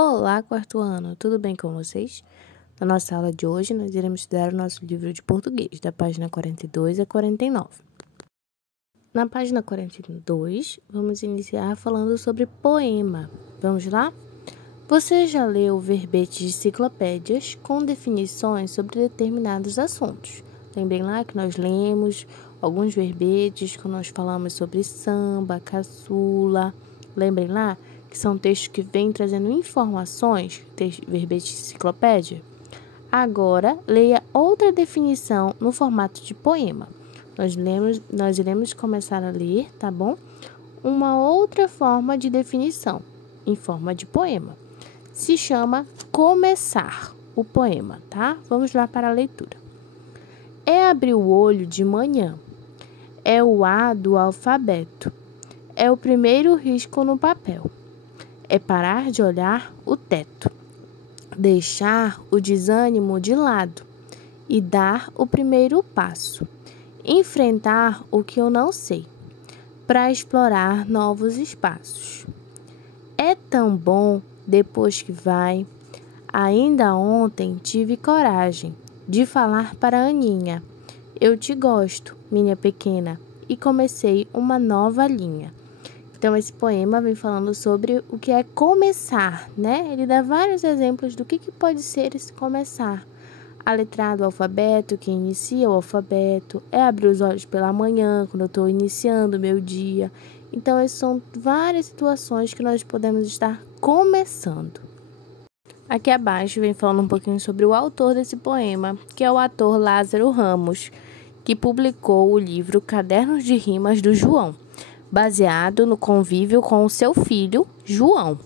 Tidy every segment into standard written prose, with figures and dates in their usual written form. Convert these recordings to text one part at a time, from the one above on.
Olá, quarto ano, tudo bem com vocês? Na nossa aula de hoje, nós iremos estudar o nosso livro de português, da página 42 a 49. Na página 42, vamos iniciar falando sobre poema. Vamos lá? Você já leu verbetes de enciclopédias com definições sobre determinados assuntos? Lembrem lá que nós lemos alguns verbetes quando nós falamos sobre samba, caçula. Lembrem lá que são textos que vêm trazendo informações, verbetes de enciclopédia. Agora, leia outra definição no formato de poema. Nós iremos começar a ler, tá bom? Uma outra forma de definição, em forma de poema. Se chama começar o poema, tá? Vamos lá para a leitura. É abrir o olho de manhã. É o A do alfabeto. É o primeiro risco no papel. É parar de olhar o teto. Deixar o desânimo de lado e dar o primeiro passo. Enfrentar o que eu não sei, para explorar novos espaços. É tão bom depois que vai. Ainda ontem tive coragem de falar para a Aninha. Eu te gosto, minha pequena, e comecei uma nova linha. Então, esse poema vem falando sobre o que é começar, né? Ele dá vários exemplos do que pode ser esse começar. A letra A do alfabeto, que inicia o alfabeto, é abrir os olhos pela manhã, quando eu estou iniciando o meu dia. Então, essas são várias situações que nós podemos estar começando. Aqui abaixo vem falando um pouquinho sobre o autor desse poema, que é o ator Lázaro Ramos, que publicou o livro Cadernos de Rimas do João, baseado no convívio com o seu filho, João.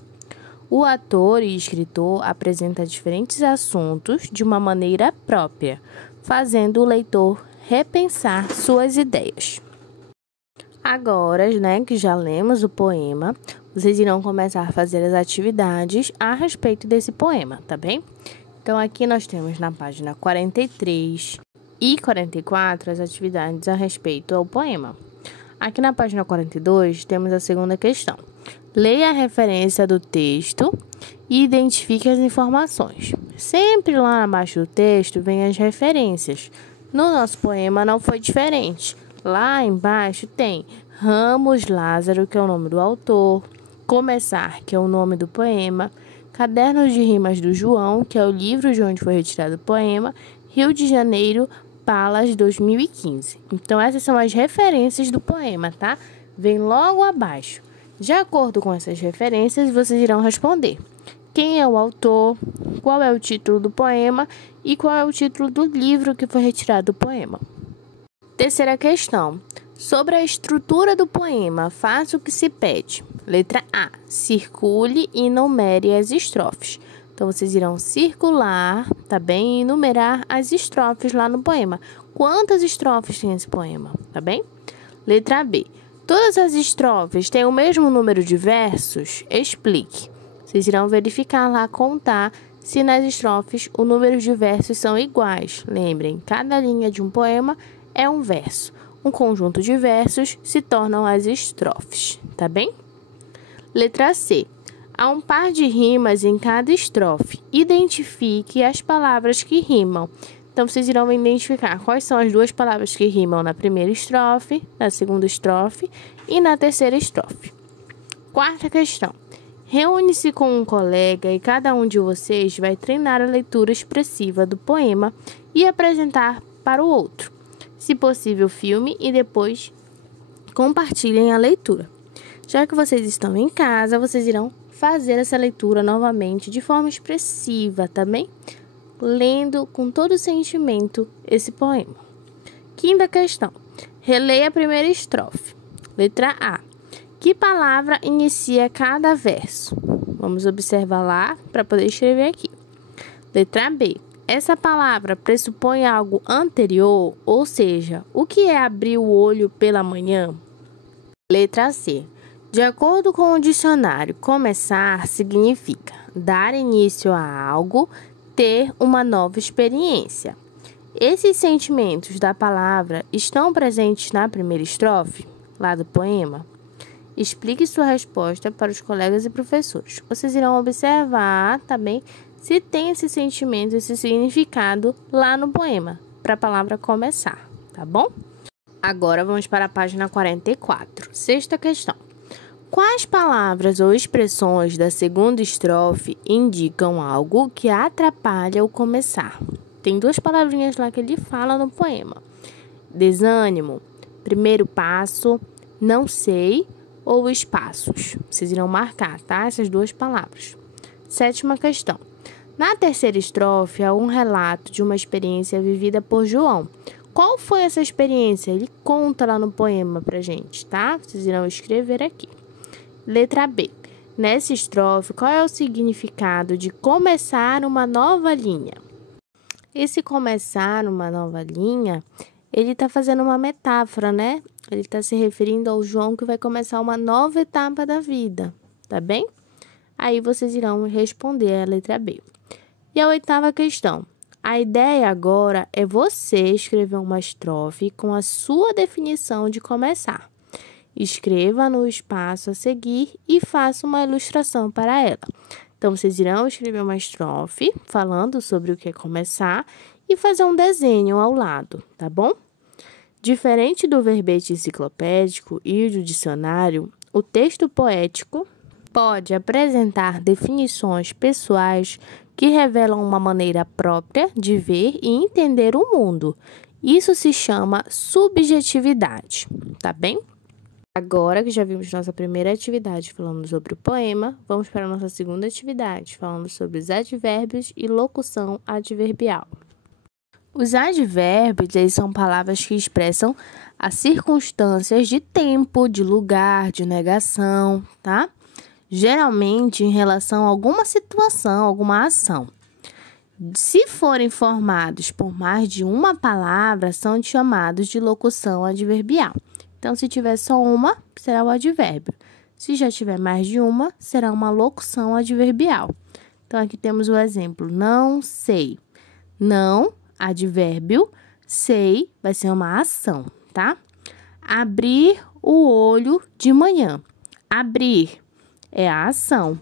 O ator e escritor apresenta diferentes assuntos de uma maneira própria, fazendo o leitor repensar suas ideias. Agora, que já lemos o poema, vocês irão começar a fazer as atividades a respeito desse poema, tá bem? Então, aqui nós temos na página 43 e 44 as atividades a respeito ao poema. Aqui na página 42, temos a segunda questão. Leia a referência do texto e identifique as informações. Sempre lá abaixo do texto vem as referências. No nosso poema não foi diferente. Lá embaixo tem Ramos Lázaro, que é o nome do autor, Começar, que é o nome do poema, Cadernos de Rimas do João, que é o livro de onde foi retirado o poema, Rio de Janeiro, Palas 2015. Então, essas são as referências do poema, tá? Vem logo abaixo. De acordo com essas referências, vocês irão responder quem é o autor, qual é o título do poema e qual é o título do livro que foi retirado do poema. Terceira questão. Sobre a estrutura do poema, faça o que se pede. Letra A. Circule e enumere as estrofes. Então, vocês irão circular, tá bem? E enumerar as estrofes lá no poema. Quantas estrofes tem esse poema, tá bem? Letra B. Todas as estrofes têm o mesmo número de versos? Explique. Vocês irão verificar lá, contar se nas estrofes o número de versos são iguais. Lembrem, cada linha de um poema é um verso. Um conjunto de versos se tornam as estrofes, tá bem? Letra C. Há um par de rimas em cada estrofe. Identifique as palavras que rimam. Então, vocês irão identificar quais são as duas palavras que rimam na primeira estrofe, na segunda estrofe e na terceira estrofe. Quarta questão. Reúne-se com um colega e cada um de vocês vai treinar a leitura expressiva do poema e apresentar para o outro. Se possível, filme e depois compartilhem a leitura. Já que vocês estão em casa, vocês irão fazer essa leitura novamente de forma expressiva, tá bem? Lendo com todo o sentimento esse poema. Quinta questão. Releia a primeira estrofe. Letra A. Que palavra inicia cada verso? Vamos observar lá para poder escrever aqui. Letra B. Essa palavra pressupõe algo anterior, ou seja, o que é abrir o olho pela manhã? Letra C. De acordo com o dicionário, começar significa dar início a algo, ter uma nova experiência. Esses sentimentos da palavra estão presentes na primeira estrofe, lá do poema? Explique sua resposta para os colegas e professores. Vocês irão observar também se tem esse sentimento, esse significado lá no poema, para a palavra começar, tá bom? Agora vamos para a página 44. Sexta questão. Quais palavras ou expressões da segunda estrofe indicam algo que atrapalha o começar? Tem duas palavrinhas lá que ele fala no poema. Desânimo, primeiro passo, não sei ou espaços. Vocês irão marcar, tá? Essas duas palavras. Sétima questão. Na terceira estrofe, há um relato de uma experiência vivida por João. Qual foi essa experiência? Ele conta lá no poema pra gente, tá? Vocês irão escrever aqui. Letra B. Nessa estrofe, qual é o significado de começar uma nova linha? Esse começar uma nova linha, ele está fazendo uma metáfora, né? Ele está se referindo ao João que vai começar uma nova etapa da vida, tá bem? Aí vocês irão responder a letra B. E a oitava questão. A ideia agora é você escrever uma estrofe com a sua definição de começar. Escreva no espaço a seguir e faça uma ilustração para ela. Então, vocês irão escrever uma estrofe falando sobre o que é começar e fazer um desenho ao lado, tá bom? Diferente do verbete enciclopédico e do dicionário, o texto poético pode apresentar definições pessoais que revelam uma maneira própria de ver e entender o mundo. Isso se chama subjetividade, tá bem? Agora que já vimos nossa primeira atividade falando sobre o poema, vamos para a nossa segunda atividade, falando sobre os advérbios e locução adverbial. Os advérbios, eles são palavras que expressam as circunstâncias de tempo, de lugar, de negação, tá? Geralmente em relação a alguma situação, alguma ação. Se forem formados por mais de uma palavra, são chamados de locução adverbial. Então, se tiver só uma, será o advérbio. Se já tiver mais de uma, será uma locução adverbial. Então, aqui temos o exemplo, não sei. Não, advérbio, sei, vai ser uma ação, tá? Abrir o olho de manhã. Abrir é a ação.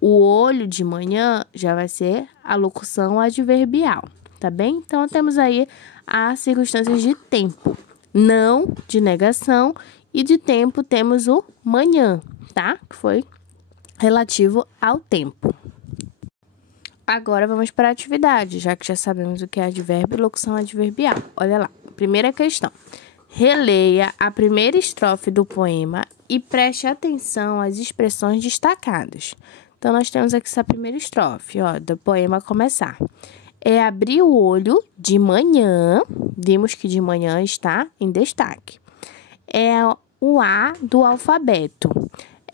O olho de manhã já vai ser a locução adverbial, tá bem? Então, temos aí as circunstâncias de tempo. Não, de negação, e de tempo temos o manhã, tá? Que foi relativo ao tempo. Agora vamos para a atividade, já que já sabemos o que é advérbio e locução adverbial. Olha lá, primeira questão. Releia a primeira estrofe do poema e preste atenção às expressões destacadas. Então, nós temos aqui essa primeira estrofe, ó, do poema começar. É abrir o olho de manhã, vimos que de manhã está em destaque. É o A do alfabeto.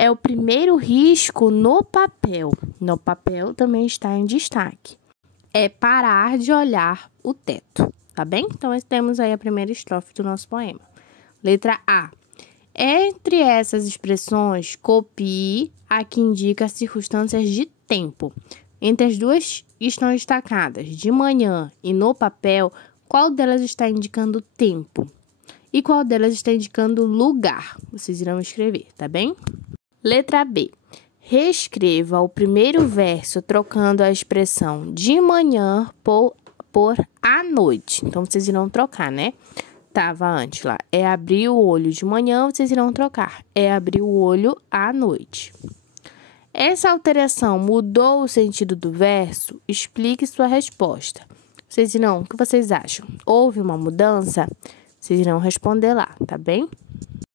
É o primeiro risco no papel. No papel também está em destaque. É parar de olhar o teto, tá bem? Então, temos aí a primeira estrofe do nosso poema. Letra A. Entre essas expressões, copie a que indica circunstâncias de tempo. Entre as duas estão destacadas, de manhã e no papel, qual delas está indicando tempo? E qual delas está indicando lugar? Vocês irão escrever, tá bem? Letra B. Reescreva o primeiro verso trocando a expressão de manhã por à noite. Então, vocês irão trocar, né? Tava antes lá. É abrir o olho de manhã, vocês irão trocar. É abrir o olho à noite. Essa alteração mudou o sentido do verso? Explique sua resposta. Vocês irão, o que vocês acham? Houve uma mudança? Vocês irão responder lá, tá bem?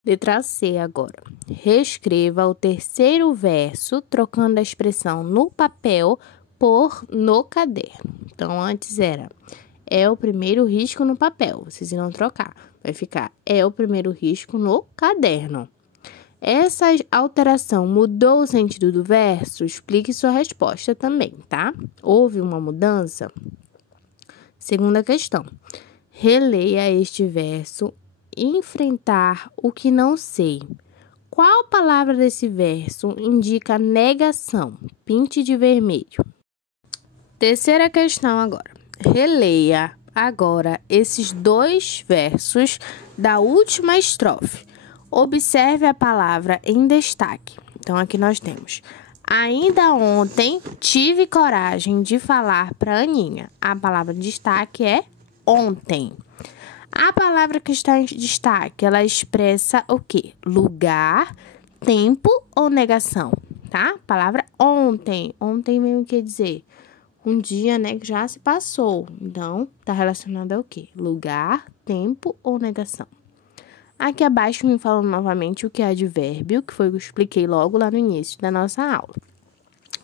Letra C agora. Reescreva o terceiro verso, trocando a expressão no papel por no caderno. Então, antes era, é o primeiro risco no papel. Vocês irão trocar. Vai ficar, é o primeiro risco no caderno. Essa alteração mudou o sentido do verso? Explique sua resposta também, tá? Houve uma mudança? Segunda questão. Releia este verso. Enfrentar o que não sei. Qual palavra desse verso indica negação? Pinte de vermelho. Terceira questão agora. Releia agora esses dois versos da última estrofe. Observe a palavra em destaque. Então, aqui nós temos: ainda ontem tive coragem de falar para Aninha. A palavra em destaque é ontem. A palavra que está em destaque, ela expressa o quê? Lugar, tempo ou negação, tá? Palavra ontem. Ontem mesmo quer dizer um dia, né, que já se passou. Então, tá relacionado ao quê? Lugar, tempo ou negação. Aqui abaixo me falam novamente o que é advérbio, que foi o que eu expliquei logo lá no início da nossa aula.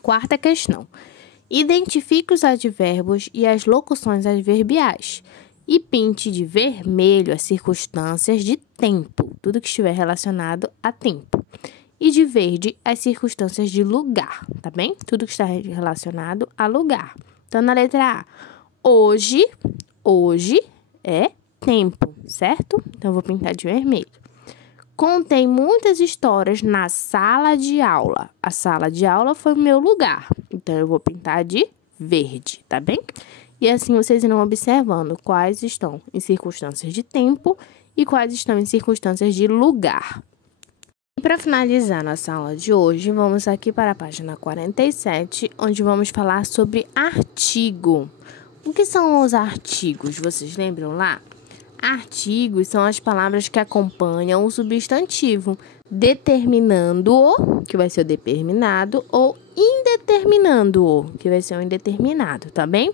Quarta questão. Identifique os advérbios e as locuções adverbiais. E pinte de vermelho as circunstâncias de tempo, tudo que estiver relacionado a tempo. E de verde as circunstâncias de lugar, tá bem? Tudo que está relacionado a lugar. Então, na letra A, hoje é tempo, certo? Então, eu vou pintar de vermelho. Contém muitas histórias na sala de aula. A sala de aula foi o meu lugar. Então, eu vou pintar de verde, tá bem? E assim vocês irão observando quais estão em circunstâncias de tempo e quais estão em circunstâncias de lugar. E para finalizar nossa aula de hoje, vamos aqui para a página 47, onde vamos falar sobre artigo. O que são os artigos? Vocês lembram lá? Artigos são as palavras que acompanham o substantivo, determinando-o, que vai ser o determinado, ou indeterminando-o, que vai ser o indeterminado, tá bem?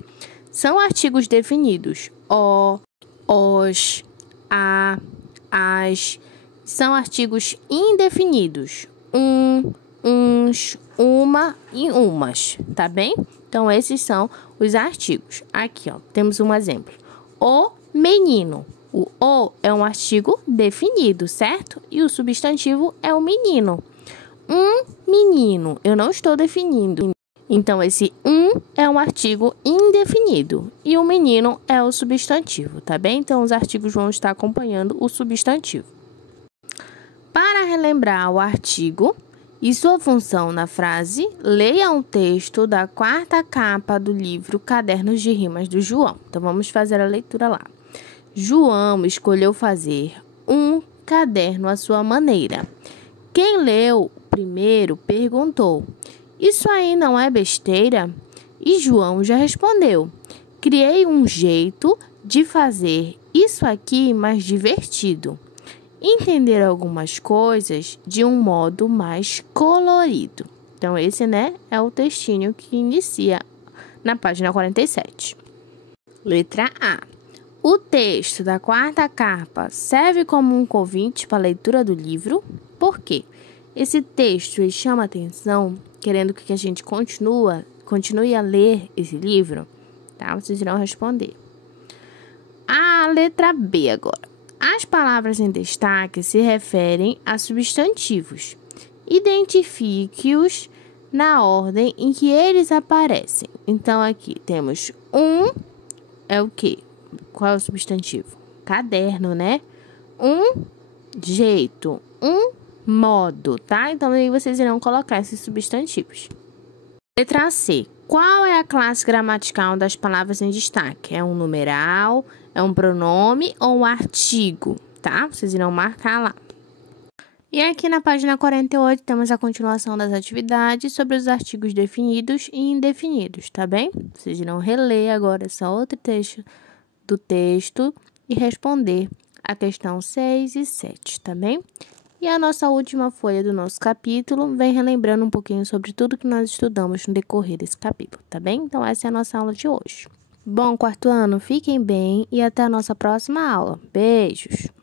São artigos definidos. O, os, a, as. São artigos indefinidos. Uns, uma e umas, tá bem? Então, esses são os artigos. Aqui, ó, temos um exemplo. O menino. O é um artigo definido, certo? E o substantivo é o menino. Um menino. Eu não estou definindo. Então, esse é um artigo indefinido e o menino é o substantivo, tá bem? Então, os artigos vão estar acompanhando o substantivo. Para relembrar o artigo e sua função na frase, leia um texto da quarta capa do livro Cadernos de Rimas do João. Então, vamos fazer a leitura lá. João escolheu fazer um caderno à sua maneira. Quem leu primeiro perguntou: isso aí não é besteira? E João já respondeu: criei um jeito de fazer isso aqui mais divertido. Entender algumas coisas de um modo mais colorido. Então, esse, né, é o textinho que inicia na página 47. Letra A. O texto da quarta capa serve como um convite para a leitura do livro. Por quê? Esse texto chama a atenção, querendo que a gente continue a ler esse livro, tá? Vocês irão responder. A letra B agora. As palavras em destaque se referem a substantivos. Identifique-os na ordem em que eles aparecem. Então, aqui temos é o quê? Qual é o substantivo? Caderno, né? Jeito, modo, tá? Então, aí vocês irão colocar esses substantivos. Letra C. Qual é a classe gramatical das palavras em destaque? É um numeral, é um pronome ou um artigo, tá? Vocês irão marcar lá. E aqui na página 48 temos a continuação das atividades sobre os artigos definidos e indefinidos, tá bem? Vocês irão reler agora essa outra trecho do texto e responder a questão 6 e 7, tá bem? E a nossa última folha do nosso capítulo vem relembrando um pouquinho sobre tudo que nós estudamos no decorrer desse capítulo, tá bem? Então, essa é a nossa aula de hoje. Bom, quarto ano, fiquem bem e até a nossa próxima aula. Beijos!